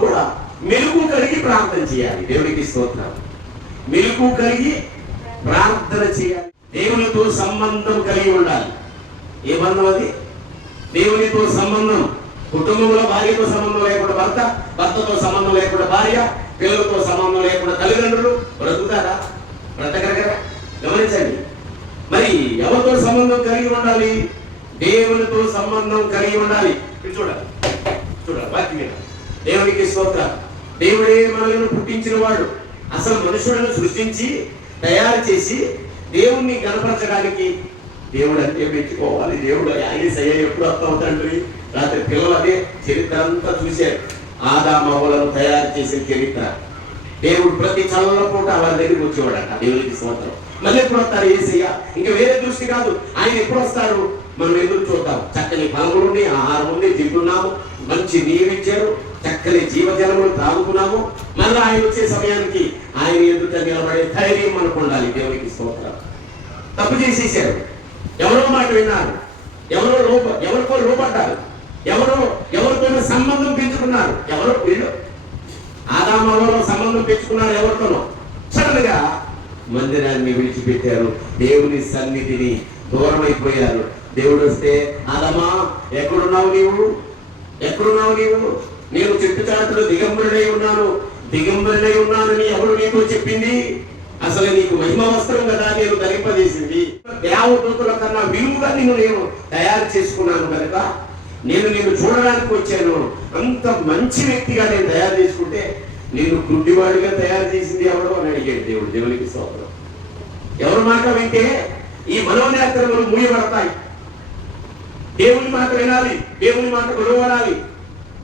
కూడా మెలుగు కలిగి ప్రార్థన చేయాలి. దేవునికి స్తోత్రం. మెలుగు కలిగి ప్రార్థన చేయాలి. దేవునితో సంబంధం కలిగి ఉండాలి. ఏ బంధం అది? దేవునితో సంబంధం. కుటుంబంలో భార్యతో సంబంధం లేకుండా భర్త, భర్తతో సంబంధం లేకుండా భార్య, పిల్లలతో సంబంధం లేకుండా తల్లిదండ్రులు బ్రతుకుతారా? బ్రతకరగరా? గమనించండి. మరి ఎవరితో సంబంధం కలిగి ఉండాలి? దేవునితో సంబంధం కలిగి ఉండాలి. చూడాలి వాక్యం మీద. దేవునికి స్తోత్రం. దేవుడే మనల్ని పుట్టించిన వాడు. అసలు మనుషులను సృష్టించి తయారు చేసి దేవుణ్ణి గణపరచడానికి దేవుడు అంటే మెచ్చుకోవాలి. దేవుడు ఆయన ఎప్పుడు వస్తావు తండ్రి. రాత్రి పిల్లలు అదే చరిత్ర అంతా చూశారు. ఆదామవ్వలను తయారు చేసిన చరిత్ర. దేవుడు ప్రతి చల్లపూట వాళ్ళ దగ్గరికి వచ్చేవాడట. దేవునికి స్తోత్రం. మళ్ళీ ఎప్పుడు వస్తారు యేసయ్య? ఇంకా వేరే దృష్టి కాదు. ఆయన ఎప్పుడు వస్తారు మనం ఎదురు చూద్దాం. చక్కని ఫలములు ఉంది, ఆహారం ఉంది, తింటున్నాము, మంచి నీరు ఇచ్చారు, చక్కని జీవజలములు తాగుతున్నాము. మళ్ళీ ఆయన వచ్చే సమయానికి ఆయన ఎదుట నిలబడే ధైర్యం మనకు ఉండాలి. దేవునికి స్తోత్రం. తప్పు చేసేసారు. ఎవరో మాట విన్నారు, ఎవరికో లోపడ్డారు, ఎవరితో సంబంధం పెంచుకున్నారు. ఎవరో వీళ్ళు ఆదామవ్వలో సంబంధం పెంచుకున్నారు ఎవరితోనో. సడన్ గా మందిరాన్ని విడిచిపెట్టారు. దేవుని సన్నిధిని దూరం అయిపోయారు. దేవుడు వస్తే, ఆదామా ఎక్కడున్నావు నీవు? నేను చెట్టు చాటులో దిగంబరుడై ఉన్నానని ఎవరు నీకు చెప్పింది? అసలు నీకు మహిమ వస్త్రం కదా నేను ధరింపజేసింది. దేవదూతుల కన్నా విలువగా నేను తయారు చేసుకున్నాను కనుక నేను చూడడానికి వచ్చాను. అంత మంచి వ్యక్తిగా నేను తయారు చేసుకుంటే నేను గుడ్డివాడిగా తయారు చేసింది ఎవరో అని అడిగాడు దేవుడు. దేవునికి స్తోత్రం. ఎవరి మాట వింటే ఈ మనోనేత్రములు మూయబడతాయి. దేవుని మాట వినాలి, దేవుని మాట గొడవడాలి,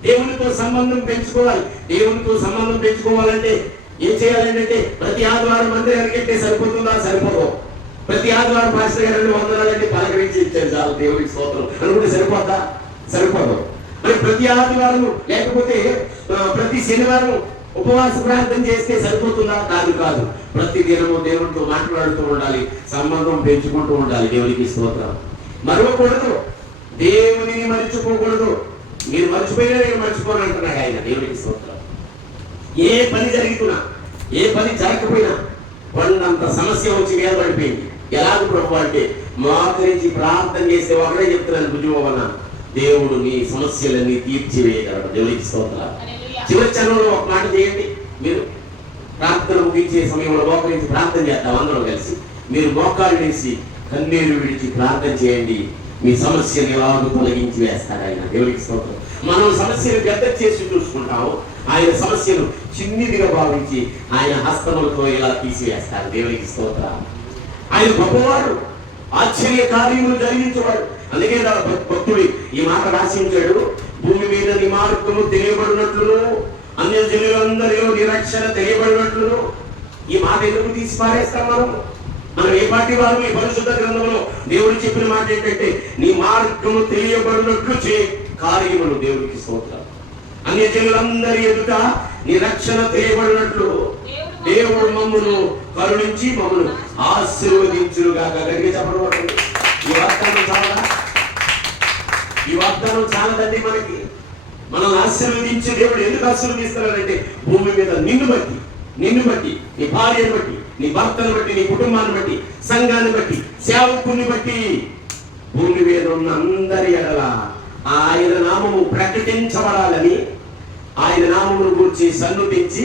దేవునితో సంబంధం పెంచుకోవాలి. దేవునితో సంబంధం పెంచుకోవాలంటే ఏం చేయాలంటే ప్రతి ఆదివారం మందిరానికి అంటే సరిపోతుందా? సరిపోదు. ప్రతి ఆదివారం పాస్టర్ గారు వందనాలంటే పలకరించి ఇచ్చారు చాలు. దేవునికి స్తోత్రం అనుకుంటే సరిపోదు. మరి ప్రతి ఆదివారం లేకపోతే ప్రతి శనివారం ఉపవాస ప్రార్థన చేస్తే సరిపోతుందా? కాదు. ప్రతి దినము దేవునితో మాట్లాడుతూ ఉండాలి, సంబంధం పెంచుకుంటూ ఉండాలి. దేవునికి స్తోత్రం. మరవకూడదు, దేవునిని మర్చిపోకూడదు. మీరు మర్చిపోయినా నేను మర్చిపోను అంటున్నాడు ఆయన. దేవునికి స్తోత్రం. ఏ పని జరుగుతున్నా, ఏ పని జరగకపోయినా కొండంత సమస్య వచ్చి మీద పడిపోయింది. ఎలాగ ప్రభు అంటే మోకరించి ప్రార్థన చేస్తే ఒకడే చెప్తున్నాను, భుజమవన దేవుడు నీ సమస్యలన్నీ తీర్చివేయగలడు. దేవునికి స్తోత్రం. చివరి చరణంలో ఒక మాట చేయండి. మీరు ప్రార్థన ముగించే సమయంలో మోకరించి ప్రార్థన చేద్దాం అందరం కలిసి. మీరు మోకాలు వేసి కన్నీరు విడిచి ప్రార్థన చేయండి. మీ సమస్యను ఎలాగో తొలగించి వేస్తాడు ఆయన. దేవునికి స్తోత్రం. మనం సమస్యను పెద్ద చేసి చూసుకుంటాము, ఆయన సమస్యను చిన్నిదిగా భావించి ఆయన హస్తములతో ఇలా తీసివేస్తాడు. దేవునికి స్తోత్రం. ఆయన గొప్పవాడు, ఆశ్చర్య కార్యములు జరిగించేవాడు. అందుకే భక్తుడు ఈ మాట రాసి ఉంచాడు, భూమి మీద నీ మార్గము తెలియబడినట్లును అన్యజనులందరిలో నిరక్షణ తెలియబడినట్లును. ఈ మాట ఎందుకు తీసి పారేస్తాం? మనం ఏ పార్టీ వారు? ఈ పరిశుద్ధ గ్రంథంలో దేవుడు చెప్పిన మాట ఏంటంటే నీ మార్గము తెలియబడినట్లు చే కార్యములు. దేవుడికి స్తోత్రం. అన్యజనులందరి ఎదుట నీ రక్షణ తెలియబడినట్లు దేవుడు మమ్మను కరుణించి మమ్మను ఆశీర్వదించుగాక. గట్టిగా చెప్పడం. ఈ వాగ్దానం చాలదండి మనకి. మనం ఆశీర్వదించి దేవుడు ఎందుకు ఆశీర్వదిస్తున్నాడంటే భూమి మీద నిన్ను బట్టి, నీ భార్యను బట్టి, నీ భర్తను బట్టి, నీ కుటుంబాన్ని బట్టి, సంఘాన్ని బట్టి, సేవకుని బట్టి, భూమి మీద ఉన్న అందరి ఎడల ఆయన నామము ప్రకటించబడాలని ఆయన నామమును గురించి సన్నుతించి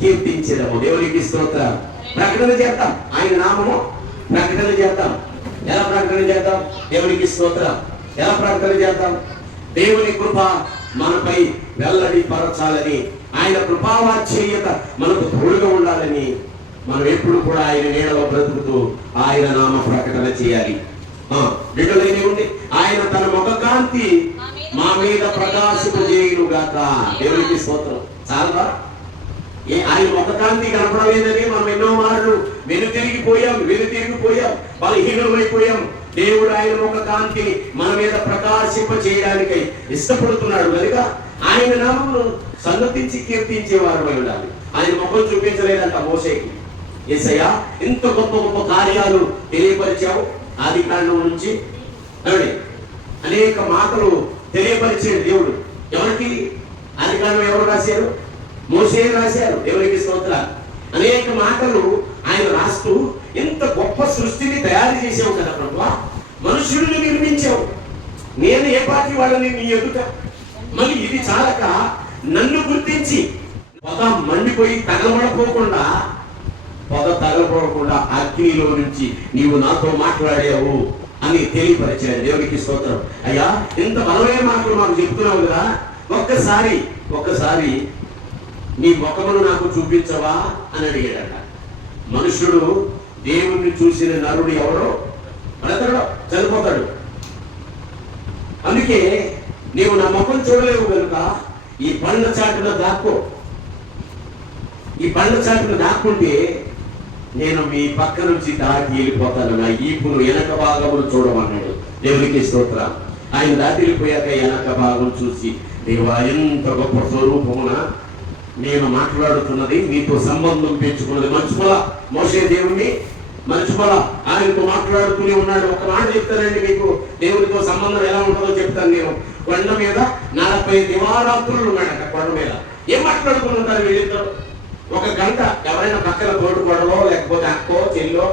కీర్తించడము. దేవునికి స్తోత్రం. ప్రకటన చేద్దాం, ఆయన నామము ప్రకటన చేద్దాం. ఎలా ప్రకటన చేద్దాం? దేవునికి స్తోత్రం. ఎలా ప్రకటన చేద్దాం? దేవుని కృప మనపై వెల్లడి పరచాలని, ఆయన కృపావాచ్యత మనకు తోడుగా ఉండాలని మనం ఎప్పుడు కూడా ఆయన నీడలో బ్రతుకుతూ ఆయన నామ ప్రకటన చేయాలి. రెండోది ఉండి ఆయన తన ముఖ కాంతి మా మీద ప్రకాశింపజేయునుగాక. దేవునికి స్తోత్రం. చాలా ఆయన ముఖ కాంతి కనపడలేదని మనం ఎన్నో మార్లు వెనుతిరిగిపోయాం, బలహీనమైపోయాం. దేవుడు ఆయన ముఖ కాంతిని మన మీద ప్రకాశింప చేయడానికై ఇష్టపడుతున్నాడు కనుక ఆయన నామమును సన్నతించి కీర్తించేవారు ఉండాలి. ఆయన ముఖం చూపించలేదంట మోషేకి. యేసయ్యా ఇంత గొప్ప గొప్ప కార్యాలు తెలియపరిచావు, ఆది కాండం నుంచి అనేక మాటలు తెలియపరిచే దేవుడు ఎవరికి? ఆది ఆదికాండం ఎవరు రాశారు? మోషే రాశారు. దేవునికి స్తోత్రం. అనేక మాటలు ఆయన రాస్తూ ఇంత గొప్ప సృష్టిని తయారు చేసావు కదా ప్రభువా, మనుషుడిని నిర్మించావు, నేను ఏ పార్టీ వాళ్ళని నీ ఎదుట, మళ్ళీ ఇది చాలక నన్ను గుర్తించి పొగ మండిపోయి తగలబడపోకుండా అగ్నిలో నుంచి నీవు నాతో మాట్లాడావు అని తెలియపరిచాడు. దేవునికి స్తోత్రం. అయ్యా, ఇంత బలమైన మాటలు మాకు చెప్తున్నావు కదా, ఒక్కసారి నీ ముఖమును నాకు చూపించవా అని అడిగాడట. మనుషుడు దేవుణ్ణి చూసిన నరుడు ఎవరో బ్రతకడో చనిపోతాడు. అందుకే నీవు నా ముఖం చూడలేవు కనుక ఈ పండ్ల చాటున దాక్కుంటే నేను మీ పక్క నుంచి దాటి వెళ్ళిపోతాను, నా ఈపును వెనక భాగమును చూడమన్నాడు. దేవునికి స్తోత్రం. ఆయన దాటి వెళ్ళిపోయాక వెనక భాగం చూసి, దేవా ఎంత గొప్ప స్వరూపమున నేను మాట్లాడుతున్నది, నీతో సంబంధం పెంచుకున్నది. మర్చిపోలా మోషే దేవుణ్ణి, మర్చిపోలా ఆయనతో మాట్లాడుతూనే ఉన్నాడు. ఒక మాట చెప్తానండి మీకు, దేవునితో సంబంధం ఎలా ఉంటుందో చెప్తాను. నేను కొండ మీద 40 దివారాత్రులు ఉన్నాడట. కొండ మీద ఏం మాట్లాడుకుని ఉంటారు వీళ్ళిద్దరు? ఒక గంట ఎవరైనా పక్కన తోడుకోవడమో లేకపోతే అక్కో చెల్లో,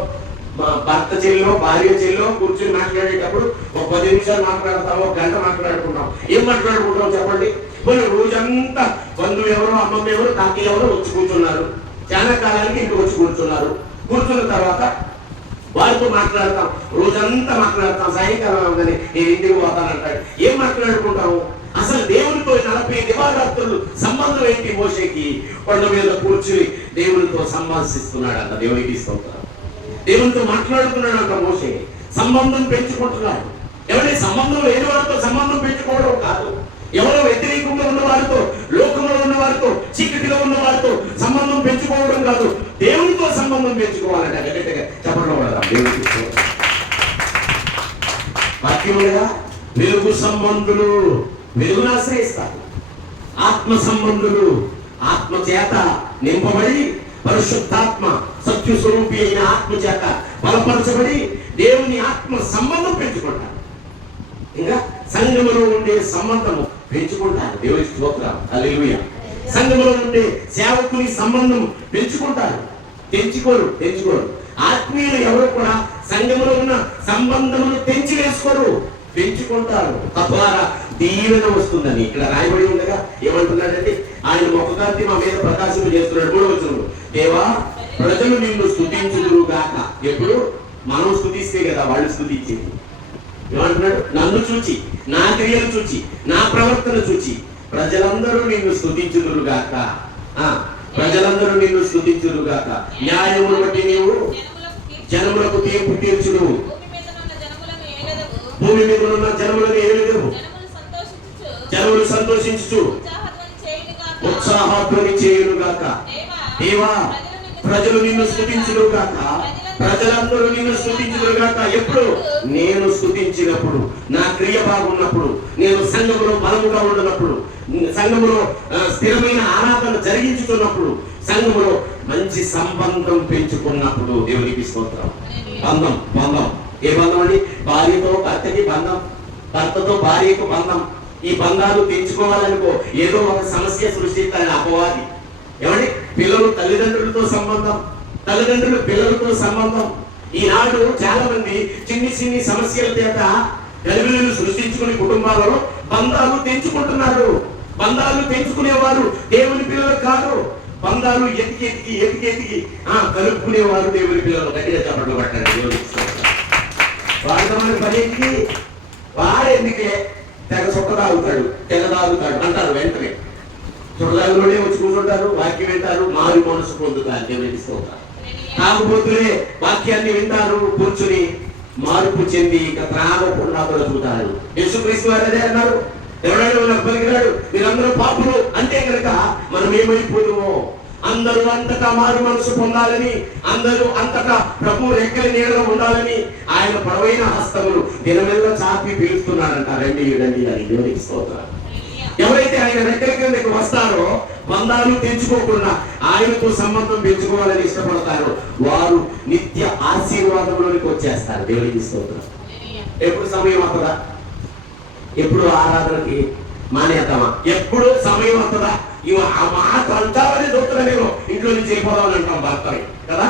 భర్త చెల్లో, భార్య చెల్లో కూర్చొని మాట్లాడేటప్పుడు ఒక 10 నిమిషాలు మాట్లాడతాం, ఒక గంట మాట్లాడుకుంటాం. ఏం మాట్లాడుకుంటాం చెప్పండి? పోనీ రోజంతా బంధువు ఎవరో, అమ్మమ్మ ఎవరో, తాతయ్య ఎవరో వచ్చి కూర్చున్నారు, చాలా కాలానికి ఇంటికి వచ్చి కూర్చున్నారు. కూర్చున్న తర్వాత వారితో మాట్లాడతాం, రోజంతా మాట్లాడతాం. సాయంకాలం అవగానే నేను ఇంటికి పోతానంటాడు. ఏం మాట్లాడుకుంటాము? అసలు దేవునితో 40 దివారాత్రులు సంబంధం ఏంటి? మోషేకి కొండ మీద కూర్చుని దేవునితో సంభాషిస్తున్నాడు అంట. దేవునికి స్తోత్రం. దేవునితో మాట్లాడుతున్నాడు అంట. మోషే సంబంధం పెంచుకుంటున్నాడు. ఎవరైనా సంబంధం లేని వారితో సంబంధం పెంచుకోవడం కాదు, ఎవరో వ్యతిరేకంగా ఉన్న వారితో, లోకంలో ఉన్న వారితో, చీకటిలో ఉన్న వారితో సంబంధం పెంచుకోవడం కాదు, దేవునితో సంబంధం పెంచుకోవాలంట. గట్టిగా చెప్పడం కదా. దేవునికి వాక్యములుగా వెలుగు సంబంధులు వెలుగును ఆశ్రయిస్తారు, ఆత్మ సంబంధులు ఆత్మ చేత నింపబడి, పరిశుద్ధాత్మ సత్య స్వరూపి అయిన ఆత్మ చేత బలపరచబడి దేవుని ఆత్మ సంబంధం పెంచుకుంటారు. ఇంకా సంఘములో ఉండే సంబంధము పెంచుకుంటారు. దేవుని స్తోత్రం. హల్లెలూయా. సంఘములో ఉండే సేవకుని సంబంధం పెంచుకుంటారు. తెంచుకోరు. ఆత్మీయులు ఎవరు కూడా సంఘములో ఉన్న సంబంధమును తెంచి వేసుకోరు, పెంచుకుంటారు. తద్వారా దీవెన వస్తుందని ఇక్కడ రాయబడి ఉండగా ఏమంటున్నాడంటే, ఆయన ముఖకాంతి మా మీద ప్రకాశం చేస్తున్నాడు. 3వ వచనంలో, దేవా ప్రజలు నిన్ను స్తుతించుదురు గాక. ఎప్పుడు మనం స్తుతిస్తే కదా వాళ్ళు స్తుతించేది. ఏమంటున్నాడు? నన్ను చూచి, నా క్రియలు చూచి, నా ప్రవర్తన చూచి ప్రజలందరూ నిన్ను స్తుతించుదురు గాక. ప్రజలందరూ నిన్ను స్తుతించుదురు గాక. న్యాయమును బట్టి నీవు జనములకు తీర్పు తీర్చుడు, భూమి మీద ఉన్న జనములను ఏలుదువు, జనములు సంతోషించు ఉత్సాహధ్వని చేయును గాక. దేవా ప్రజలు నిన్ను స్తుతించును గాక, ప్రజలందరూ నిన్ను స్తుతించును గాక. ఎప్పుడు? నేను స్తుతించినప్పుడు, నా క్రియ బాగున్నప్పుడు, నేను సంఘములో బలముగా ఉన్నప్పుడు, సంఘములో స్థిరమైన ఆరాధన జరిగించుతున్నప్పుడు, సంఘములో మంచి సంబంధం పెంచుకున్నప్పుడు. దేవునికి స్తోత్రం. బంధం ఏ బంధం అండి? భార్యతో భర్తకి బంధం, భర్తతో భార్యకు బంధం. ఈ బంధాలు తెంచుకోవాలనుకో ఏదో ఒక సమస్య సృష్టిస్తారని అపవాది. ఏమండి? పిల్లలు తల్లిదండ్రులతో సంబంధం, తల్లిదండ్రులు పిల్లలతో సంబంధం. ఈనాడు చాలా మంది చిన్ని సమస్యల చేత గలిబిలిని సృష్టించుకుని కుటుంబాలలో బంధాలు తెంచుకుంటున్నారు. బంధాలు తెంచుకునేవారు దేవుని పిల్లలు కాదు, బంధాలు ఎతికి కలుపుకునేవారు దేవుని పిల్లలు. గట్టిగా చెప్పట్లు పట్టారు. వాడితోని పనికి వాడెందుకే తెగ చుట్ట తాగుతాడు, తెగ తాగుతాడు అంటారు. వెంటనే చుట్టదాగులోనే వచ్చి కూర్చుంటారు, వాక్యం వింటారు, మారు మనసు పొందుతారు. దేవునికి స్తోత్రం. తాగుబోతులే వాక్యాన్ని వింటారు, కూర్చుని మార్పు చెంది ఇక త్రాగకుండా బ్రతుకుతారు. యేసుక్రీస్తు వారు అదే అన్నారు, ఎవరైనా పలికినాడు, మీరందరూ పాపులు అంటే కనుక మనం ఏమైపోదుమో. అందరూ అంతటా మారు మనసు పొందాలని, అందరూ అంతటా ప్రభు రెక్కల నీడలో ఉండాలని ఆయన పొడవైన హస్తములు దినమెల్లా చాపి పిలుస్తున్నాడంట. రండి రండి అని. దేవునికి స్తోత్రం. ఎవరైతే ఆయన రెక్కల కిందకి వస్తారో, బంధాలు తెంచుకోకుండా ఆయనతో సంబంధం పెంచుకోవాలని ఇష్టపడతారో వారు నిత్య ఆశీర్వాదంలోనికి వచ్చేస్తారు. దేవునికి స్తోత్రం. ఎప్పుడు సమయం అవుతుందా? ఎప్పుడు ఆరాధనకి మానేద్దామా? ఎప్పుడు సమయం వస్తుందా ఇవి ఆ మాట అంటామని చూస్తున్నా, నేను ఇంట్లో నుంచి వెళ్ళిపోదామని అంటాం భర్తని కదా,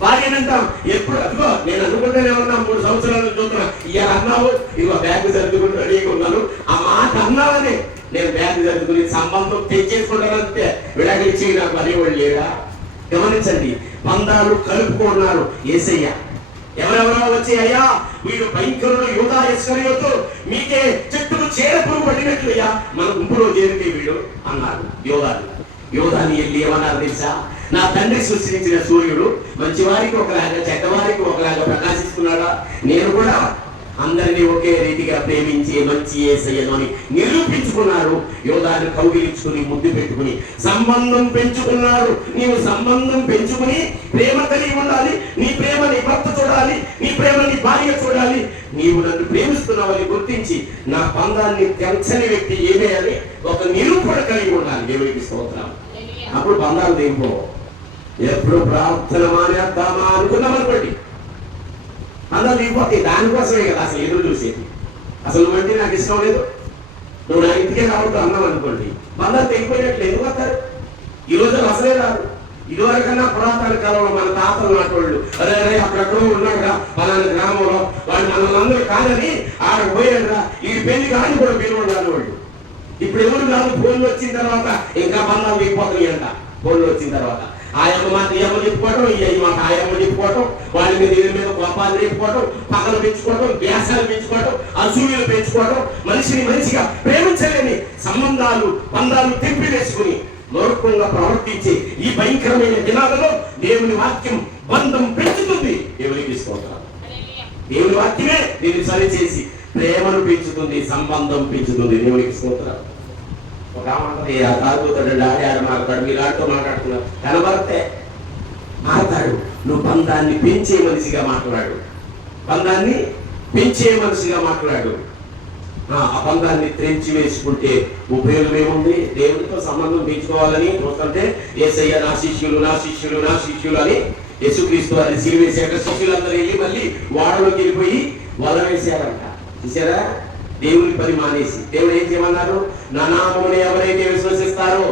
భార్య అంటాం ఎప్పుడు. అదిగో నేను అనుకుంటూనే ఉన్నా 3 సంవత్సరాలు చూస్తున్నా, ఇవాళ అన్నావు ఇదిగో బ్యాగ్ సర్దుకుని రెడీగా ఉన్నాను, ఆ మాట అన్నావని నేను బ్యాగ్ సర్దుకుని సంబంధం తెచ్చేసుకుంటాను అంతే. విడాకులు ఇచ్చి నాకు అనేవాళ్ళు లేరా? గమనించండి, బంధాలు కలుపుకున్నారు యేసయ్య. ఎవరెవరో వచ్చి అయ్యా వీడు భయంకరుడు యూదా ఇస్కరియోతు, మీకే చెట్టుకు చేరపురు పడినట్లయ్యా మన గుంపులో చేరితే వీడు అన్నారు యోధాని వెళ్ళి ఏమన్నారు తెలుసా? నా తండ్రి సృష్టించిన సూర్యుడు మంచివారికి ఒకలాగా చెడ్డవారికి ఒకలాగా ప్రకాశిస్తున్నాడా, నేను కూడా అందరినీ ఒకే రీతిగా ప్రేమించి మంచి యేసయ్యను అని నిరూపించుకున్నారు. యోధాన్ని కౌగిలించుకుని ముద్దు పెట్టుకుని సంబంధం పెంచుకున్నారు. నీవు సంబంధం పెంచుకుని ప్రేమ కలిగి ఉండాలి. నీ ప్రేమ నీ భర్త చూడాలి, నీ ప్రేమ నీ భార్య చూడాలి. నీవు నన్ను ప్రేమిస్తున్నావని గుర్తించి నా బంధాన్ని తెంచని వ్యక్తి ఏమే అని ఒక నిరూపణ కలిగి ఉండాలి. దేవునికి స్తోత్రం. అప్పుడు బంధాలు దింపో. ఎప్పుడు ప్రార్థన మానేద్దామా అనుకున్నాం అనుకోండి, బంధాలు దిగిపోతాయి. దానికోసమే కదా అసలు ఎదురు చూసేది. అసలు నువ్వంటే నాకు ఇష్టం లేదు, నువ్వు నా ఇంటికే రావద్దు అన్నాం అనుకోండి, బంధాలు తెగిపోయినట్లు ఎందుకు వస్తారు? ఈ రోజు అసలే రాదు. ఇదివరకన్నా పురాతన కాలంలో మన తాతలు నాటోళ్ళు అరే అక్కడెక్కడో ఉన్నాడుగా పలానా గ్రామంలో వాళ్ళు మనల్ని అందరూ కాదని ఆడకు పోయాడురా, ఈ పెళ్లి కానీ కూడా పిలువడాలి వాళ్ళు. ఇప్పుడు ఎవరు కాదు, ఫోన్లు వచ్చిన తర్వాత ఇంకా బంధాలు దిగిపోతాయి అంట. ఫోన్లు వచ్చిన తర్వాత ఆయమ్మ మాట ఏమో చెప్పుకోవటం, ఈ మాట ఆయమ్మ చెప్పుకోవటం, వాళ్ళ మీద వీళ్ళ మీద కోపాలు చెప్పుకోవటం, పక్కలు పెంచుకోవటం, వ్యాసాలు పెంచుకోవటం, అసూయలు పెంచుకోవటం, మనిషిని మనిషిగా ప్రేమించలేని సంబంధాలు బంధాలు తెంపివేసుకుని మూర్ఖంగా ప్రవర్తించే ఈ భయంకరమైన దినాలలో దేవుని వాక్యం బంధం పెంచుతుంది. దేవునికి స్తోత్రం. దేవుని వాక్యమే దీన్ని సరిచేసి ప్రేమను పెంచుతుంది, సంబంధం పెంచుతుంది. దేవునికి స్తోత్రం. ఒక తాగుతాడు, ఆడాడు, మాట్లాడు, మీరు ఆడుతూ మాట్లాడుతున్నారు, కనబడితే మాట్లాడు. నువ్వు బంధాన్ని పెంచే మనిషిగా మాట్లాడు, బంధాన్ని పెంచే మనిషిగా మాట్లాడు. ఆ బంధాన్ని తెంచి వేసుకుంటే ఉపయోగం ఏముంది? దేవునితో సంబంధం పెంచుకోవాలని చూస్తుంటే యేసయ్య నా శిష్యులు నా శిష్యులు నా శిష్యులు అని యేసుక్రీస్తు అని సిలువేసాక శిష్యులందరూ వెళ్ళి మళ్ళీ వాడలోకి వెళ్ళిపోయి వల వేసారంట. చూసారా? దేవుని పని మానేసి దేవుడు ఏం చేయమన్నారు? నా నామముని ఎవరైతే విశ్వసిస్తారో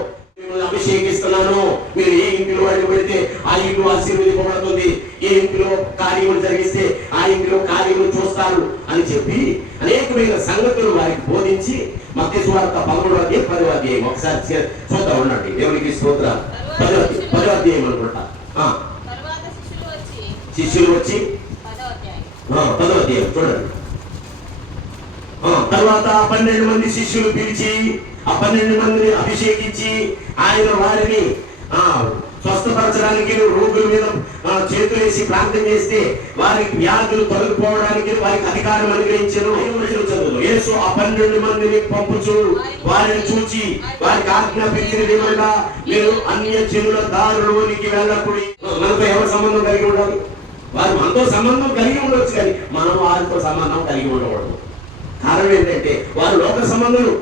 అభిషేకిస్తున్నాను, మీరు ఏ ఇంటిలో అడుగు పెడితే ఆ ఇంట్లో ఆశీర్వదింపబడుతుంది, ఏ ఇంటిలో కార్యములు జరిగిస్తే ఆ ఇంటిలో కార్యములు చూస్తారు అని చెప్పి అనేకమైన సంగతులు వారికి బోధించి మత్తయి సువార్త 11వ అధ్యాయం 10వ అధ్యాయం ఒకసారి చూద్దాం ఉండండి. దేవునికి స్తోత్రం. 10వ అధ్యాయం అనుకుంటా. శిష్యులు వచ్చి 10వ అధ్యాయం చూడండి. తర్వాత 12 మంది శిష్యులు పిలిచి ఆ 12 మందిని అభిషేకించి ఆయన వారిని స్వస్థపరచడానికి రోగుల మీద చేతులు వేసి ప్రార్థన చేస్తే వారికి వ్యాధులు తొలగిపోవడానికి వారికి అధికారం అనుగ్రహించారు. యేసు ఆ 12 మందిని పంపుచు వారిని చూచి వారికి ఆజ్ఞాపించిన విధంగా మీరు అన్య జనుల దారులోనికి వెళ్ళప్పుడు మనతో ఎవరు సంబంధం కలిగి ఉండాలి? వారు మనతో సంబంధం కలిగి ఉండవచ్చు, కానీ మనం వారితో సంబంధం కలిగి ఉండకూడదు. కారణం ఏంటంటే వారు లోక సంబంధులు,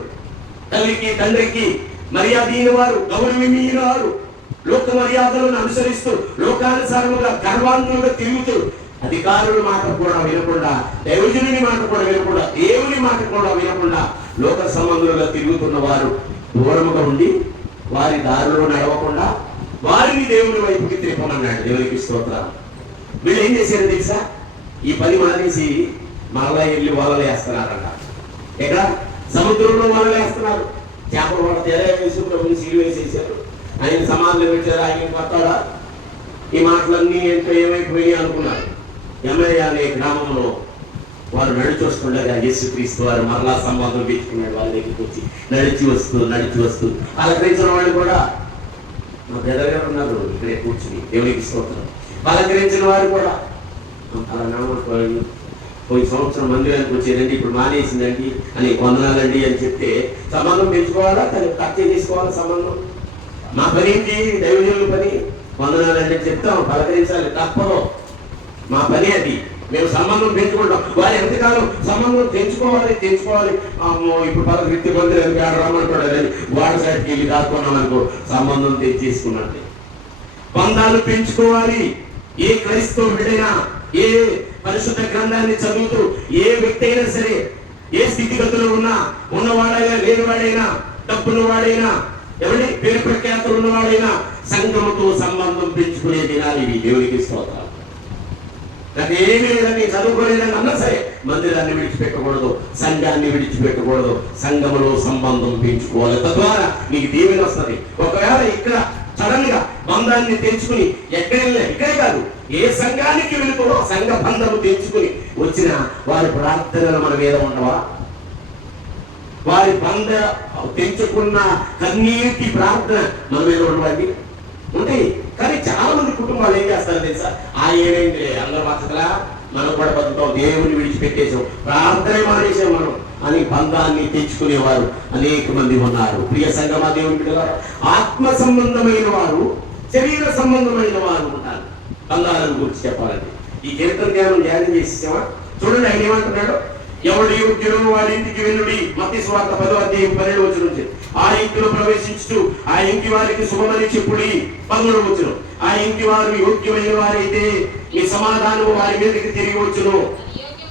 తల్లికి తండ్రికి మర్యాదీన వారు, గౌరవనీయుల వారు, లోక మర్యాదలను అనుసరిస్తూ లోకానుసారముగా గర్వాంతులుగా తిరుగుతూ అధికారుల మాట కూడా వినకుండా, దైవజనుని మాట కూడా వినకుండా, దేవుని మాట కూడా వినకుండా లోక సంబంధులుగా తిరుగుతున్న వారు దూరముగా ఉండి వారి దారిలో నడవకుండా వారిని దేవుని వైపుకి తిప్పమన్నాడు. దేవునికి స్తోత్రం. వీళ్ళు ఏం చేశారు తెలుసా? ఈ పని మానేసి మరలా వెళ్ళి వలలు వేస్తున్నారంట. ఎక్కడ? సముద్రంలో వలలు వేస్తున్నారు. చేపలు వాళ్ళ తెరవేసి ప్రభుని సిలువ వేసేసారు. ఆయన సమాధులు పెట్టారు, ఆయన కొత్తాడా? ఈ మాటలన్నీ ఏంటో ఏమైపోయినాయి అనుకున్నారు. ఎమ్మెల్యే అనే గ్రామంలో వారు నడిచి వస్తుండగా యేసుక్రీస్తు వారు మరలా సంబంధం పెట్టుకున్నాడు. వాళ్ళ దగ్గరికి వచ్చి నడిచి వస్తూ పలకరించిన వాళ్ళు కూడా మా బ్రదర్ గారు ఉన్నారు ఇక్కడే కూర్చుని. దేవునికి స్తోత్రం. పలకరించిన వారు కూడా అలా నమ్మకపోయి పోయి సంవత్సరం మందిరానికి వచ్చేదండి, ఇప్పుడు మానేసిందండి అని వందనాలండి అని చెప్తే సంబంధం పెంచుకోవాలా, కట్ చేసుకోవాలా సంబంధం? మా పని ఏంటి? దైవజనుల పని వందనాలండి చెప్తాం, పలకరించాలి, తప్పదు. మా పని అది. మేము సంబంధం పెంచుకుంటాం. వారు ఎంతకాలం సంబంధం తెంచుకోవాలి. ఇప్పుడు పలకరించి మందిరానికి రమ్మంటాడు, వాడి సైడ్కి వెళ్ళి దాక్కున్నాం అనుకో, సంబంధం తెచ్చేసుకున్నట్టే. బంధాలు పెంచుకోవాలి. ఏ క్రైస్తవుడైనా, ఏ పరిశుద్ధ గ్రంథాన్ని చదువుతూ ఏ వ్యక్తి అయినా సరే ఏ స్థితిగతులు ఉన్నవాడైనా లేనివాడైనా డబ్బున్నవాడైనా ఎవరి పేరు ప్రఖ్యాతులు ఉన్నవాడైనా సంఘముతో సంబంధం పెంచుకునే దినాలు ఇవి. దేవునికి స్తోత్రం. నాకు ఏమీ లేదని చదువుకోలేదని అన్నా సరే మందిరాన్ని విడిచిపెట్టకూడదు, సంఘాన్ని విడిచిపెట్టకూడదు. సంఘములో సంబంధం పెంచుకోవాలి, తద్వారా నీకు దీవెన వస్తుంది. ఒకవేళ ఇక్కడ సడన్ గా బంధాన్ని తెంచుకుని ఇక్కడే కాదు ఏ సంఘానికి వెళుతూ సంఘ బంధము తెంచుకుని వచ్చిన వారి ప్రార్థనలు మన మీద ఉండవా? వారి బంధ తెంచుకున్న కన్నీటి ప్రార్థన మన మీద ఉండవండి ఉంటాయి. కానీ చాలా మంది కుటుంబాలు ఏం చేస్తారు తెలుసా? ఏమైంది అందరూ బతకలా, మనం కూడా బతుకుతాం, దేవుని విడిచిపెట్టేసాం, ప్రార్థన మానేసాం మనం అని బంధాన్ని తెచ్చుకునేవారు అనేక మంది ఉన్నారు. ప్రియ సంగమా, దేవుని బిడ్డలారా, ఆత్మ సంబంధమైన వారు, శరీర సంబంధమైన వారు ఉంటారు. బంధాలను గురించి చెప్పాలంటే ఈ కీర్తన ధ్యానం చేసేసామా? చూడండి, ఆయన ఏమంటున్నాడు? ఎవడు యోగ్యుడు వాడి ఇంటికి వెళ్ళుడి. మత్తయి సువార్త 10:12 ఆ ఇంటిలో ప్రవేశించు ఆ ఇంటి వారికి శుభమని చెప్పుడి. 13 ఆ ఇంటి వారు యోగ్యమైన వారైతే మీ సమాధానం వారి మీదకి తిరిగి వచ్చును.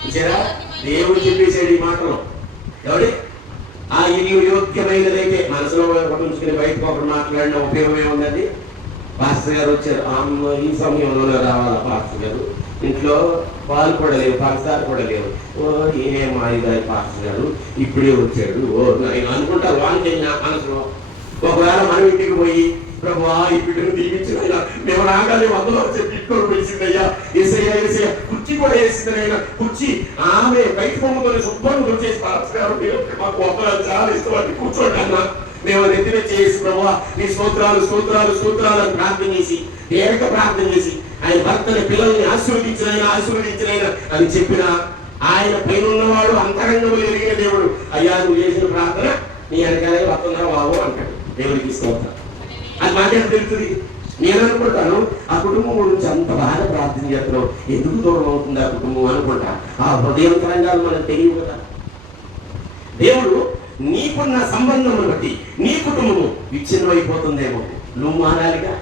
చూసారా, దేవుడు చెప్పేసాడు ఈ మాటలో. ఎవడి ఆ ఇల్లు యోగ్యమైనదైతే మనసులో ఉంచుకుని బయటకు ఒకరు మాట్లాడిన ఉపయోగం ఏముందండి? పాస్టర్ గారు వచ్చారు, ఈ సమయంలో రావాలా పాస్టర్ గారు, ఇంట్లో పాలు కూడా లేవు, పంచదార కూడా లేవు, ఏం ఆయుధాయి పాస్టర్ గారు ఇప్పుడే వచ్చాడు అనుకుంటారు వానికి మనసులో. ఒకవేళ మనం ఇంటికి పోయి ప్రభు ఈ బిడ్డను దీవించిన మేము రాగానే వందలో చెప్పి ఇంట్లో వేసిందయ్యా, ఏసయ్యా ఏసయ్యా, కుర్చీ కూడా వేసిందనైనా కుర్చీ ఆమె బయట పొమ్మతో శుభ్రంగా వచ్చేసి పాస్టర్ గారు మాకు ఒక్కరు చాలా ఇష్టం కూర్చోండి అన్నా. మేము నెత్తిన చేసి ప్రభు నీ స్తోత్రాలు స్తోత్రాలు స్తోత్రాలు అని ప్రార్థన చేసి ఏక ప్రార్థన చేసి ఆయన భర్తని పిల్లల్ని ఆశీర్వదించినైనా అని చెప్పిన ఆయన పైన ఉన్నవాడు అంతరంగంలో ఎరిగిన దేవుడు, అయ్యా నువ్వు చేసిన ప్రార్థన నీ వెనకాలే వస్తుందా బాబు అంటాడు. దేవుడికి స్తోత్రం. అది మాట్లాడి తెలుస్తుంది. నేను అనుకుంటాను ఆ కుటుంబం గురించి అంత బాగా ప్రార్థన చేస్తున్నావు, ఎందుకు దూరం అవుతుంది ఆ కుటుంబం అనుకుంటా. ఆ హృదయంతరంగాలు మనకు తెలియదు కదా. దేవుడు నీకున్న సంబంధమును బట్టి నీ కుటుంబము విచ్ఛిన్నమైపోతుందేమో. నువ్వు మారాలిగా,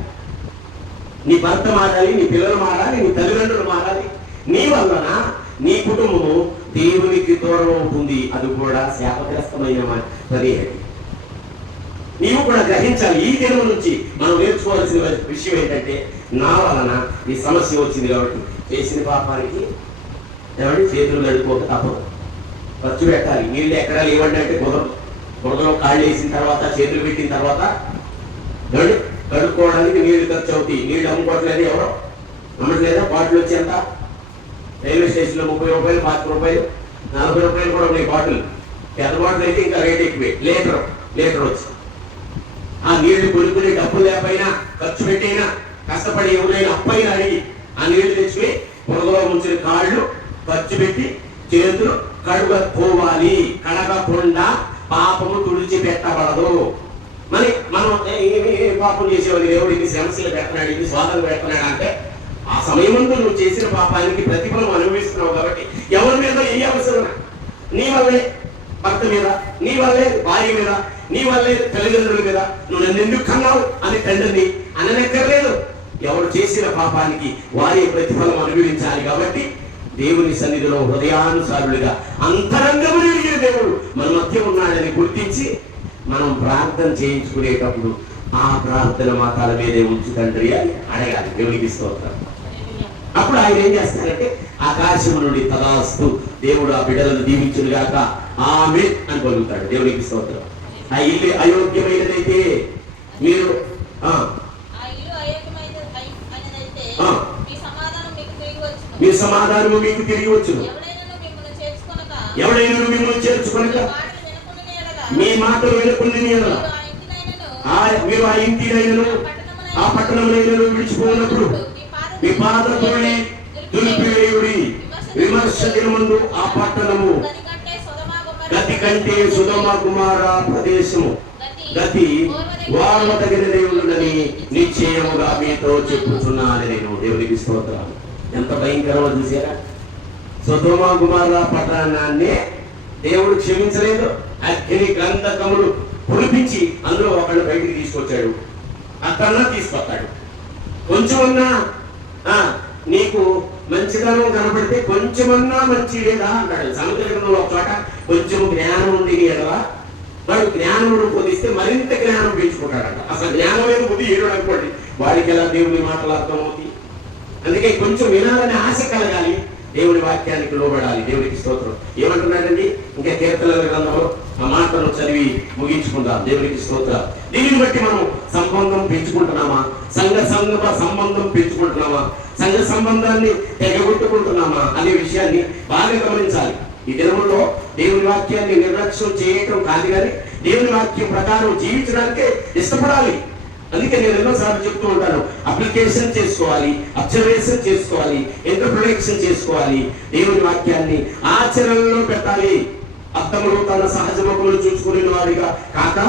నీ భర్త మారాలి, నీ పిల్లలు మారాలి, నీ తల్లిదండ్రులు మారాలి. నీ వలన నీ కుటుంబము దేవునికి దూరం అవుతుంది. అది కూడా శాపగ్రస్తమైన పని. నీవు కూడా గ్రహించాలి. ఈ దినం నుంచి మనం నేర్చుకోవాల్సిన విషయం ఏంటంటే, నా వలన ఈ సమస్య వచ్చింది కాబట్టి చేసిన పాపానికి చేతులు నడుపుకోక తప్పదు, ఖర్చు పెట్టాలి. నీళ్ళు ఎక్కడా లేవండి అంటే బురదలో కాళ్ళు వేసిన తర్వాత చేతులు పెట్టిన తర్వాత కడుక్కోవడానికి నీళ్లు ఖర్చు అవుతాయి. నీళ్ళు అమ్ముకోవట్లేదు, ఎవరో అమ్మట్లేదా? బాటిల్ వచ్చి ఎంత? రైల్వే స్టేషన్లో 30 రూపాయలు, 40 రూపాయలు, 40 రూపాయలు కూడా ఉన్నాయి బాటిల్. పెద్ద బాటిల్ అయితే ఇంకా రేట్ ఎక్కువే. లీటర్ వచ్చి ఆ నీళ్లు కొనుక్కునే డబ్బులు లేకపోయినా ఖర్చు పెట్టైనా కష్టపడి ఎవరైనా అప్పైనా అడిగి ఆ నీళ్లు తెచ్చుకుని బురదలో ముంచిన కాళ్ళు ఖర్చు పెట్టి చేతులు కడుగపోవాలి. కడగకుండా పాపము తుడిచిపెట్టబడదు. మరి మనం పాపం చేసేవాళ్ళు దేవుడు ఇన్ని సమస్యలు పెట్టినాడు, ఇన్ని స్వాదలు పెట్టినాడు అంటే ఆ సమయమందు నువ్వు చేసిన పాపానికి ప్రతిఫలం అనుభవిస్తున్నావు. కాబట్టి ఎవరి మీద ఏ అవసరం? నీ వల్లే భర్త మీద, నీ వల్లే భార్య మీద, నీ వల్లే తల్లిదండ్రుల మీద నువ్వు నన్ను ఎందుకు కన్నావు అని తండ్రిని అననక్కర్లేదు. ఎవరు చేసిన పాపానికి వారి ప్రతిఫలం అనుభవించాలి. కాబట్టి దేవుని సన్నిధిలో హృదయానుసారులుగా అంతరంగము ఎరిగిన దేవుడు మన మధ్య ఉన్నాడని గుర్తించి మనం ప్రార్థన చేయించుకునేటప్పుడు ఆ ప్రార్థన మా తల మీదే ఉంచు తండ్రి అని అడగాలి. దేవునికి స్తోత్రం. అప్పుడు ఆయన ఏం చేస్తారంటే ఆకాశము నుండి తదాస్తు దేవుడు ఆ బిడ్డలను దీవించును గాక ఆమేన్ అని పలుకుతాడు. దేవునికి స్తోత్రం. ఆ ఇల్లు అయోగ్యమైనదైతే మీరు మీ సమాధానము మీకు తిరిగి వచ్చును. ఎవడైనా మిమ్మల్ని చేర్చుకొనక మీ మాటలు వినకుండిన యెడల మీరు ఆ ఇంటినైనను ఆ పట్టణమునైనను విడిచిపోయినప్పుడు మీ పాదములను దులిపివేయుడి. విమర్శ దినమందు ఆ పట్టణము గతి కంటే సొదొమ గుమొర్ర ప్రదేశము గతి వారవదగిన దేవుడని నిశ్చయముగా మీతో చెప్పుచున్నాను నేను. దేవునికి స్తోత్రం. ఎంత భయంకరమో చూసారా? సొదొమ గుమొర్ర పట్టణాన్ని దేవుడు క్షమించలేదు. అగ్ని గంధకములు పొడిపించి అందులో ఒకళ్ళు బయటికి తీసుకొచ్చాడు. అక్కడన్నా తీసుకొస్తాడు. కొంచెమన్నా నీకు మంచిదనం కనబడితే కొంచెమన్నా మంచి లేదా అన్నాడు. సముద్రంలో ఒక చోట కొంచెం జ్ఞానం ఉంది కదా, వాడు జ్ఞానమును పొందిస్తే మరింత జ్ఞానం పెంచుకుంటాడంట. అసలు జ్ఞానమే బుద్ధి ఏడు అనుకోండి, వాడికి ఎలా దేవుని మాటలు అర్థమవుతాయి. అందుకే కొంచెం వినాలని ఆశ కలగాలి, దేవుని వాక్యానికి లోబడాలి. దేవునికి స్తోత్రం. ఏమంటున్నాడండి ఇంకా కీర్తనల గ్రంథంలో ఆ మాటను చదివి ముగించుకుందాం. దేవునికి స్తోత్రం. దీనిని బట్టి మనం సంబంధం పెంచుకుంటున్నామా? సంఘ సంబంధం పెంచుకుంటున్నామా? సంఘ సంబంధాన్ని తెగగొట్టుకుంటున్నామా అనే విషయాన్ని బాగా గమనించాలి. ఈ దినముల్లో దేవుని వాక్యాన్ని నిర్లక్ష్యం చేయటం కాదు, కానీ దేవుని వాక్యం ప్రకారం జీవించడానికే ఇష్టపడాలి. అందుకే నేను ఎన్నోసార్లు చెప్తూ ఉంటాను, అప్లికేషన్ చేసుకోవాలి, అబ్జర్వేషన్ చేసుకోవాలి, ఇంటర్ప్రిటేషన్ చేసుకోవాలి. దేవుని వాక్యాన్ని ఆచరణలో పెట్టాలి. అర్థములు తన సహజ ముఖములు చూసుకునే వాడిగా కాక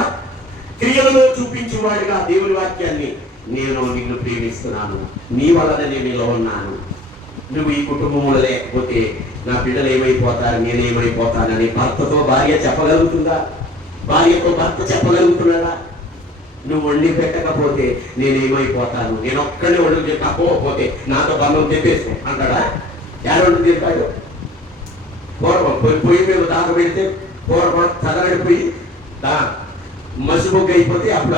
క్రియలలో చూపించేవాడిగా దేవుని వాక్యాన్ని, నేను నిన్ను ప్రేమిస్తున్నాను, నీ వలన నేను ఇలా ఉన్నాను, నువ్వు ఈ కుటుంబంలో లేకపోతే నా బిడ్డలు ఏమైపోతారు, నేనేమైపోతానని భర్తతో భార్య చెప్పగలుగుతుందా? భార్యతో భర్త చెప్పగలుగుతున్నాడా? నువ్వు వండి పెట్టకపోతే నేనేమైపోతాను, నేను ఒక్కడే వండుకు చెప్పకపోతే నాతో బంధం తెప్పేసుకో అంటాడా? ఎవరు చెప్పాడు? పూర్వం పొయ్యి మీద దాకా పెడితే పూర్వం చదవడిపోయి మసిబొగ్గు అయిపోతే అప్పుడు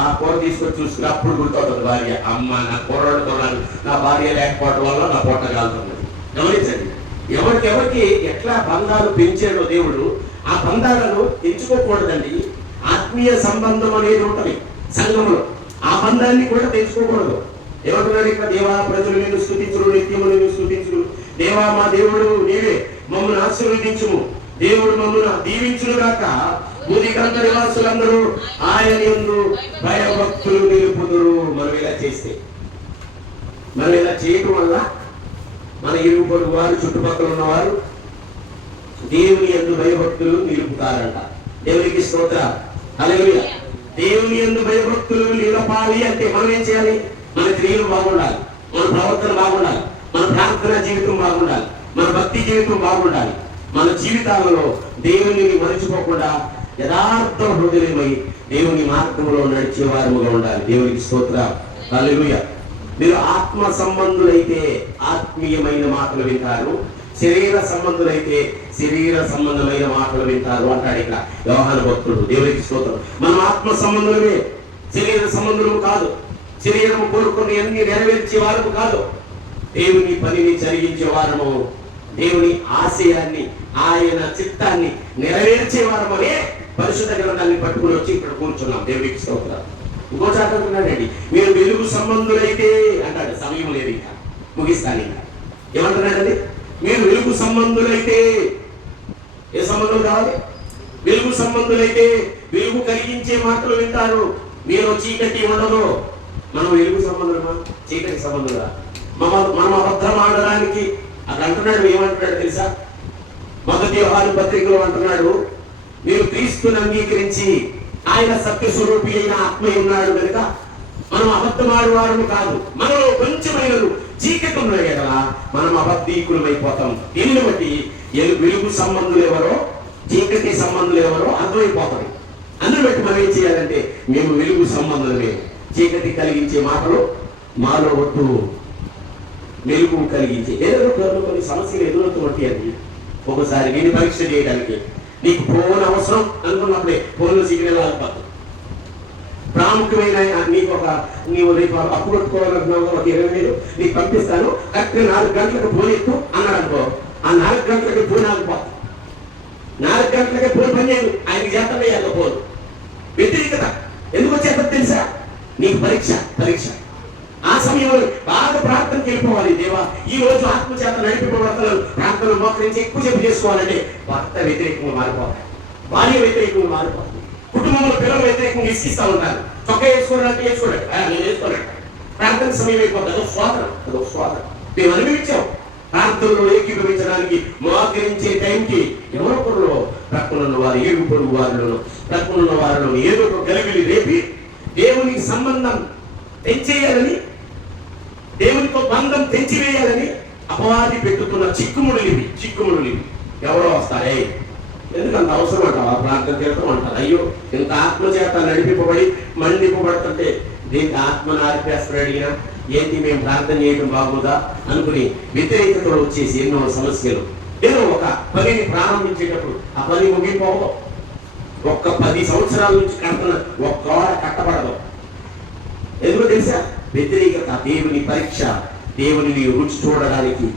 ఆ కూర తీసుకొని చూసుకుని అప్పుడు గుర్తవుతుంది భార్య, అమ్మ నా కూరతో నా భార్య లేకపోవడం వల్ల నా పొట్ట కాలుతున్నది. గమనించండి, ఎవరికి ఎట్లా బంధాలు పెంచాడో దేవుడు ఆ బంధాలను ఎంచుకోకూడదండి. ఆత్మీయ సంబంధం అనేది ఉంటుంది సంఘంలో, ఆ బంధాన్ని కూడా తెచ్చుకోకూడదు. ఏమంటున్నాడు ఇక్కడ? దేవా ప్రజలు నేను స్తుతించును, నిత్యము నేను స్తుతించును. దేవా మా దేవుడు నీవే, మమ్మల్ని ఆశీర్వదించుము. దేవుడు మమ్మల్ని దీవించును గాక. భూదిగంత నివాసులందరూ ఆయన యందు భయభక్తులు నిలుపుదురు. మనం ఇలా చేస్తే, మనం ఇలా చేయటం వల్ల మన ఇరుగు పొరుగు వారు, చుట్టుపక్కల ఉన్నవారు దేవుని యందు భయభక్తులు నిలుపుతారంట. దేవునికి స్తోత్రం. హల్లెలూయా. దేవుని యందు భయభక్తులు నిలపాలి అంటే మనం ఏం చేయాలి? మన క్రియలు బాగుండాలి, మన ప్రవర్తన బాగుండాలి, మన ప్రార్థనా జీవితం బాగుండాలి, మన భక్తి జీవితం బాగుండాలి. మన జీవితాలలో దేవుని మరచిపోకుండా యథార్థ హృదయమై దేవుని మార్గంలో నడిచే వారముగా ఉండాలి. దేవునికి స్తోత్రం. హల్లెలూయా. మీరు ఆత్మ సంబంధులైతే ఆత్మీయమైన మాటలు వింటారు, శరీర సంబంధులైతే శరీర సంబంధమైన మాటలు వింటారు అంటాడు ఇక్కడ యోహాను భక్తుడు. దేవునికి స్తోత్రం. మనం ఆత్మ సంబంధులమే, శరీర సంబంధులు కాదు. శరీరము కోరుకుని అన్ని నెరవేర్చే వారము కాదు, దేవుని పనిని జరిగించే వారము, దేవుని ఆశయాన్ని ఆయన చిత్తాన్ని నెరవేర్చే వారమనే పరిశుద్ధ గ్రంథాన్ని పట్టుకుని వచ్చి ఇక్కడ కూర్చున్నాం. దేవునికి స్తోత్రం. ఇంకో చాట అంటున్నాడండి, మీరు వెలుగు సంబంధులైతే అంటాడు. సమయం లేదు, ఇంకా ముగిస్తాను. ఇంకా ఏమంటున్నాడండి? మీరు వెలుగు సంబంధులైతే. ఏ సంబంధం కావాలి? వెలుగు సంబంధులైతే వెలుగు కలిగించే మాటలు వింటారు. మీరు చీకటి ఉండదు. మనం వెలుగు సంబంధులమా, చీకటి సంబంధులా? మనం అబద్ధం ఆడడానికి అక్కడ అంటున్నాడు. ఏమంటున్నాడు తెలుసా? మొదటి యోహాను పత్రికలో అంటున్నాడు, మీరు క్రీస్తుని అంగీకరించి ఆయన సత్యస్వరూపి అయిన ఆత్మ ఉన్నాడు కనుక మనం అబద్ధమాడువారు కాదు. మనలో కొంచెమైన చీకటి ఉన్నాయి కదా, మనం అబద్ధీకులమైపోతాం. దీనిని బట్టి వెలుగు సంబంధులు ఎవరో, చీకటి సంబంధులు ఎవరో అర్థమైపోతాయి. అందుని బట్టి మనం ఏం చేయాలంటే, మేము వెలుగు సంబంధులమే, చీకటి కలిగించే మాటలు మాలో వద్దు, వెలుగు కలిగించే. ఏదో కొన్ని సమస్యలు ఎదురవుతున్నట్టు అని ఒకసారి నేను పరీక్ష చేయడానికి, నీకు ఫోన్ అవసరం అనుకున్నప్పుడే ఫోన్లో సిగ్నల్ ఆగిపోతుంది. ప్రాముఖ్యమైన నీవు రేపు అప్పు కొట్టుకోవాలనుకున్నావు, ఒక 20,000 నీకు పంపిస్తాను, కరెక్ట్ 4 గంటలకు ఫోన్ ఎక్కువ అన్నాడు అనుకో, ఆ 4 గంటలకి ఫోన్ ఆగిపోతుంది. 4 గంటలకి ఫోన్ పని చేయదు, ఆయనకి చేత వేయాలి ఫోన్. వ్యతిరేకత ఎందుకు వచ్చేది తెలుసా? నీకు పరీక్ష. ఆ సమయంలో బాగా ప్రార్థనకి వెళ్ళిపోవాలి. దేవా ఈ రోజు ఆత్మచేత నడిపింపబడతాను, ప్రార్థనలు మోకరించి ఎక్కువసేపు చేసుకోవాలంటే భర్త వ్యతిరేకంగా మారిపోతాయి, భార్య వ్యతిరేకంగా మారిపోతుంది, కుటుంబంలో పిల్లలు వ్యతిరేకంగా ఇస్కిస్తూ ఉంటారు. చొక్కా వేసుకోవాలంటే వేసుకోలేదు, నేను వేసుకోలేదు. ప్రార్థన సమయం అయిపోతుంది. అదొక స్వాదం మేము అనుభవించాం. ప్రార్థనలో ఏకీభవించడానికి మోకరించే టైంకి ఎవరొకరు ప్రక్కనున్న వారు, ఏడు పొరుగు వారిలోనూ ప్రక్కనున్న వారిలో ఏదో ఒక గలిబిలి రేపి దేవునికి సంబంధం తెంచేయాలని, దేవునితో బంధం తెంచివేయాలని అపవాది పెట్టుతున్న చిక్కుముడులివి. ఎవరో వస్తారే, ఎందుకంత అవసరం అంటావు ఆ ప్రార్థన తీర్థం అంటారు. అయ్యో ఇంత ఆత్మచేత నడిపింపబడి మండిపబడుతుంటే దీనికి ఆత్మను ఆర్పేస్తాడు అడిగినా ఏంటి మేము ప్రార్థన చేయడం బాగుందా అనుకుని వ్యతిరేకతలో వచ్చేసి ఎన్నో సమస్యలు. ఏదో ఒక పనిని ప్రారంభించేటప్పుడు ఆ పని ముగిపోవదు. ఒక్క 10 సంవత్సరాల నుంచి కడుతున్న ఒక్క గోడ కట్టబడదు. ఎందుకు తెలుసా? వ్యతిరేకత దేవుని పరీక్ష. దేవుని రుచి చూడడానికి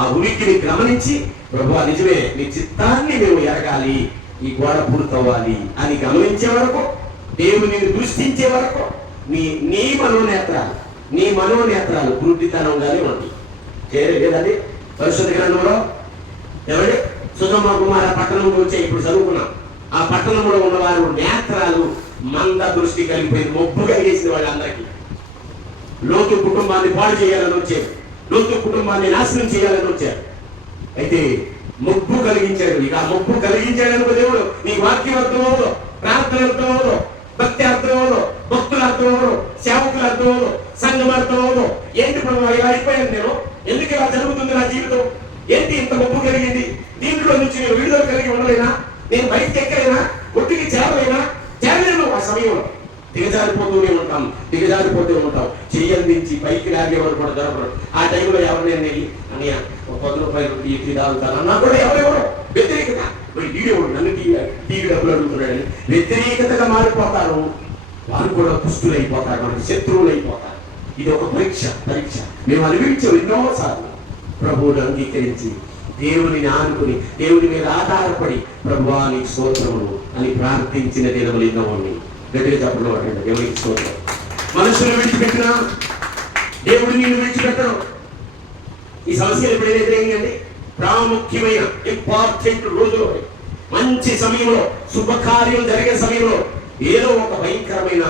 ఆ ఉనికిని గమనించి ప్రభువా నిజమే నీ చిత్తాన్ని మేము ఎరగాలి, ఈ గోడ పూర్తవ్వాలి అని గమనించే వరకు, దేవుని దృష్టించే వరకు నీ మనోనేత్రాలు గురుడితనంగానే ఉంటాయి. చేయలేదండి పరిశుద్ధ గ్రంథంలో ఎవరి సుధమ కుమార పట్టణం వచ్చే ఇప్పుడు చదువుకున్నాం. ఆ పట్టణంలో ఉన్నవారు నేత్రాలు మంద దృష్టి కలిగిపోయింది, మొబ్బు కలిగేసిన వాళ్ళందరికీ. లోతు కుటుంబాన్ని పాడు చేయాలని వచ్చారు, లోతు కుటుంబాన్ని నాశనం చేయాలని వచ్చారు. అయితే మొబ్బు కలిగించాడు. ఇక ఆ మొబ్బు కలిగించాడనుకో దేవుడు నీకు వాక్యం అర్థం అవ్వదు, ప్రార్థన అర్థం అవ్వదు, భక్తి అర్థం అవ్వదు, భక్తులు అర్థం అవ్వదు, సేవకులు అర్థం అవ్వదు, సంఘం అర్థం అవ్వదు. ఏంటి మనం ఇలా అయిపోయాను నేను, ఎందుకు ఇలా జరుగుతుంది నా జీవితం, ఏంటి ఇంత మొబ్బు కలిగింది, దీంట్లో నుంచి నేను విడుదల కలిగి ఉండలేనా, నేను బయటకు ఎక్కలేనా, ఒట్టికి చేరలేను. ఆ సమయంలో దిగజారిపోతూ ఉంటాం. చెయ్యందించి పైకి లాగేవారు కూడా దొరకరు. ఆ టైంలో ఎవరినైనా వెళ్ళి అని ₹10 టీ తాగుతాను అన్నా కూడా ఎవరెవరో వ్యతిరేకత, వీడేవాడు నన్ను టీవీ డబ్బులు అడుగుతున్నాడని వ్యతిరేకతగా మారిపోతారు. వారు కూడా దుష్టులైపోతారు, మనకి శత్రువులు అయిపోతారు. ఇది ఒక పరీక్ష. మేము అనుభవించాం ఎన్నోసార్లు. ప్రభువుని అంగీకరించి దేవుని ఆనుకుని దేవుని మీద ఆధారపడి ప్రభువా నీకు స్తోత్రములు అని ప్రార్థించిన దినములు ఎన్నో ఉన్నాయి. గట్టిగా చెప్పడం వాడండి దేవునికి స్తోత్రం. మనుషులు విడిచిపెట్టినా దేవుడు నిన్ను విడిచిపెట్టడం. ఈ సమస్యలు ఎప్పుడైనా ఎదురైందండి? ప్రాముఖ్యమైన ఇంపార్టెంట్ రోజులో, మంచి సమయంలో, శుభకార్యం జరిగే సమయంలో ఏదో ఒక భయంకరమైన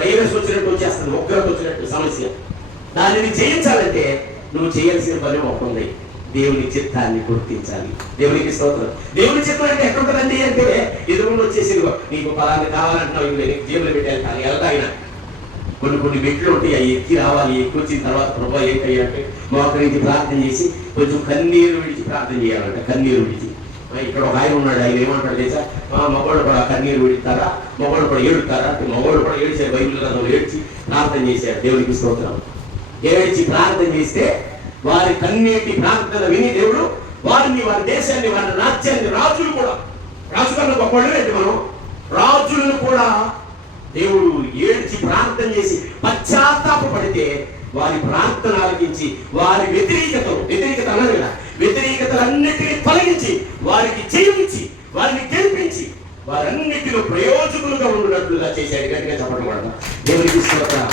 వైరస్ వచ్చినట్టు వచ్చేస్తుంది, ఉగ్రత వచ్చినట్టు సమస్య. దానిని జయించాలంటే నువ్వు చేయాల్సిన పని ఒకటి, దేవుని చిత్తాన్ని గుర్తించాలి. దేవునికి స్తోత్రం. దేవుని చిత్తం అంటే ఎక్కడుంటుందండి అంటే ఎదురుగా వచ్చేసి నీకు ఫలాన్ని కావాలంటున్నావు, నీకు జేబులు పెట్టాలి వెళ్తాయినా కొన్ని మెట్లు ఉంటాయి, అవి ఎక్కి రావాలి. ఎక్కి వచ్చిన తర్వాత ప్రభా ఏంటయ్యా అంటే మోకరించి ప్రార్థన చేసి కొంచెం కన్నీరు విడిచి ప్రార్థన చేయాలంట. కన్నీరు విడిచి ఇక్కడ ఒక ఆయన ఉన్నాడు, ఆయన ఏమంటాడు తెలుసా, మగవాళ్ళు కూడా కన్నీరు విడుతారా, మగవాళ్ళు కూడా ఏడుతారా అంటే మగవాళ్ళు కూడా ఏడ్చారు. బైబిల్ గ్రంథంలో ఏడ్చి ప్రార్థన చేశారు. దేవునికి స్తోత్రం. ఏడ్చి ప్రార్థన చేస్తే వారి కన్నీటి ప్రార్థన విని దేవుడు వారిని, వారి దేశాన్ని, వారి రాజ్యాన్ని, రాజులు కూడా, రాజు కన్నా గొప్పవాళ్ళు ఏంటి మనం, రాజులను కూడా దేవుడు ఏడ్చి ప్రార్థన చేసి పశ్చాత్తాపడితే వారి ప్రార్థన ఆలకించి వారి వ్యతిరేకత అన్నది కదా, వ్యతిరేకతలన్నిటినీ తొలగించి వారికి జయించి వారిని గెలిపించి వారన్నిటిలో ప్రయోజకులుగా ఉండినట్లుగా చేశాడు. గట్టిగా చెప్పడం కూడా దేవునికి స్తోత్రం.